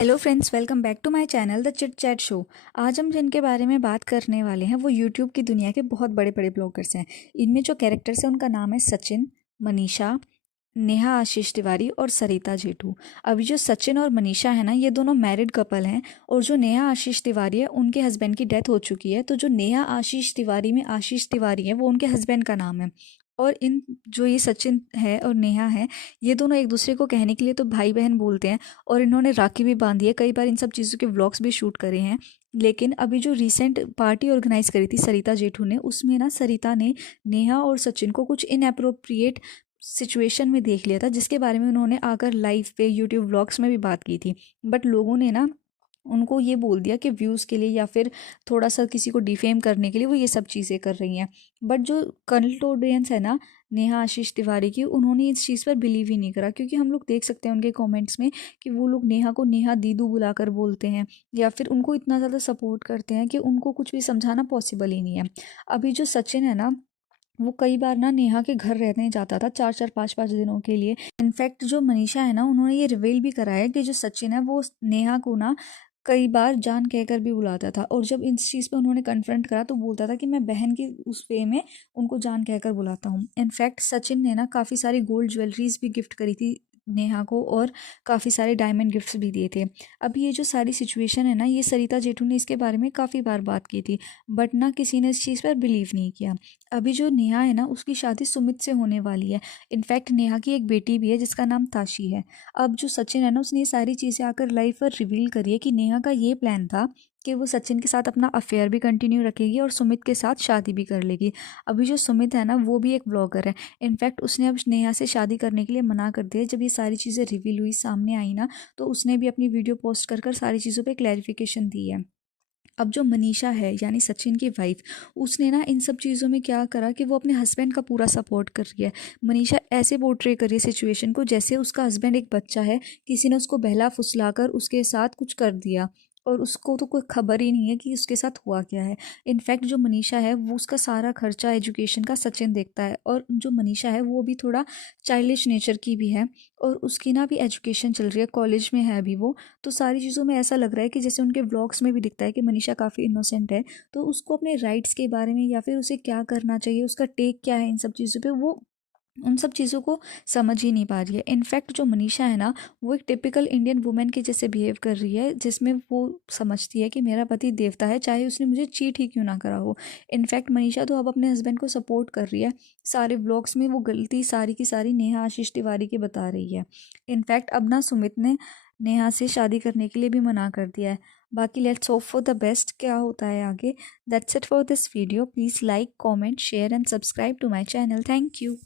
Hello friends, welcome back to my channel the chit chat show. आज हम जिनके बारे में बात करने वाले हैं वो यूट्यूब की दुनिया के बहुत बड़े बड़े ब्लॉगर्स हैं। इनमें जो कैरेक्टर्स हैं उनका नाम है सचिन, मनीषा, नेहा आशीष तिवारी और सरिता जेठू। अभी जो सचिन और मनीषा है ना, ये दोनों मैरिड कपल हैं। और जो नेहा आशीष तिवारी है उनके हस्बैंड की डेथ हो चुकी है। तो जो नेहा आशीष तिवारी में आशीष तिवारी है वो उनके हस्बैंड का नाम है। और इन जो ये सचिन है और नेहा है, ये दोनों एक दूसरे को कहने के लिए तो भाई बहन बोलते हैं। और इन्होंने राखी भी बांधी है, कई बार इन सब चीज़ों के व्लॉग्स भी शूट करे हैं। लेकिन अभी जो रिसेंट पार्टी ऑर्गेनाइज करी थी सरिता जेठू ने, उसमें ना सरिता ने नेहा और सचिन को कुछ इनअप्रोप्रिएट सिचुएशन में देख लिया था, जिसके बारे में उन्होंने आकर लाइव पे यूट्यूब व्लॉग्स में भी बात की थी। बट लोगों ने ना उनको ये बोल दिया कि व्यूज़ के लिए या फिर थोड़ा सा किसी को डिफेम करने के लिए वो ये सब चीज़ें कर रही हैं। बट जो कल्ट ऑडियंस है ना नेहा आशीष तिवारी की, उन्होंने इस चीज़ पर बिलीव ही नहीं करा, क्योंकि हम लोग देख सकते हैं उनके कमेंट्स में कि वो लोग नेहा को नेहा दीदू बुलाकर बोलते हैं या फिर उनको इतना ज़्यादा सपोर्ट करते हैं कि उनको कुछ भी समझाना पॉसिबल ही नहीं है। अभी जो सचिन है ना, वो कई बार ना नेहा के घर रहने जाता था 4-4 5-5 दिनों के लिए। इनफैक्ट जो मनीषा है ना, उन्होंने ये रिवील भी करा है कि जो सचिन है वो नेहा को ना कई बार जान कहकर भी बुलाता था। और जब इस चीज़ पे उन्होंने कन्फ्रंट करा तो बोलता था कि मैं बहन की उस वे में उनको जान कहकर बुलाता हूँ। इनफैक्ट सचिन ने ना काफ़ी सारी गोल्ड ज्वेलरीज भी गिफ्ट करी थी नेहा को, और काफ़ी सारे डायमंड गिफ्ट्स भी दिए थे। अभी ये जो सारी सिचुएशन है ना, ये सरिता जेठू ने इसके बारे में काफ़ी बार बात की थी, बट ना किसी ने इस चीज़ पर बिलीव नहीं किया। अभी जो नेहा है ना, उसकी शादी सुमित से होने वाली है। इनफैक्ट नेहा की एक बेटी भी है जिसका नाम ताशी है। अब जो सचिन है ना, उसने ये सारी चीज़ें आकर लाइव पर रिवील करी है कि नेहा का ये प्लान था कि वो सचिन के साथ अपना अफेयर भी कंटिन्यू रखेगी और सुमित के साथ शादी भी कर लेगी। अभी जो सुमित है ना, वो भी एक ब्लॉगर है। इनफैक्ट उसने अब नेहा से शादी करने के लिए मना कर दिया। जब ये सारी चीज़ें रिवील हुई, सामने आई ना, तो उसने भी अपनी वीडियो पोस्ट कर कर सारी चीज़ों पे क्लैरिफिकेशन दी है। अब जो मनीषा है यानी सचिन की वाइफ, उसने ना इन सब चीज़ों में क्या करा कि वो अपने हस्बैंड का पूरा सपोर्ट कर रही है। मनीषा ऐसे पोर्ट्रे कर रही है सिचुएशन को जैसे उसका हस्बैंड एक बच्चा है, किसी ने उसको बहला फुसलाकर उसके साथ कुछ कर दिया और उसको तो कोई खबर ही नहीं है कि उसके साथ हुआ क्या है। इनफैक्ट जो मनीषा है वो उसका सारा खर्चा एजुकेशन का सचिन देखता है। और जो मनीषा है वो भी थोड़ा चाइल्डिश नेचर की भी है, और उसकी ना भी एजुकेशन चल रही है, कॉलेज में है अभी वो। तो सारी चीज़ों में ऐसा लग रहा है कि जैसे उनके व्लॉग्स में भी दिखता है कि मनीषा काफ़ी इनोसेंट है। तो उसको अपने राइट्स के बारे में या फिर उसे क्या करना चाहिए, उसका टेक क्या है इन सब चीज़ों पे, वो उन सब चीज़ों को समझ ही नहीं पा रही है। इनफैक्ट जो मनीषा है ना, वो एक टिपिकल इंडियन वुमेन के जैसे बिहेव कर रही है, जिसमें वो समझती है कि मेरा पति देवता है, चाहे उसने मुझे चीट ही क्यों ना करा हो। इनफैक्ट मनीषा तो अब अपने हस्बैंड को सपोर्ट कर रही है। सारे व्लॉग्स में वो गलती सारी की सारी नेहा आशीष तिवारी की बता रही है। इनफैक्ट अब ना सुमित ने नेहा से शादी करने के लिए भी मना कर दिया है। बाकी let's hope for the best, क्या होता है आगे। That's it for this video. Please like, comment, share and subscribe to my channel. Thank you.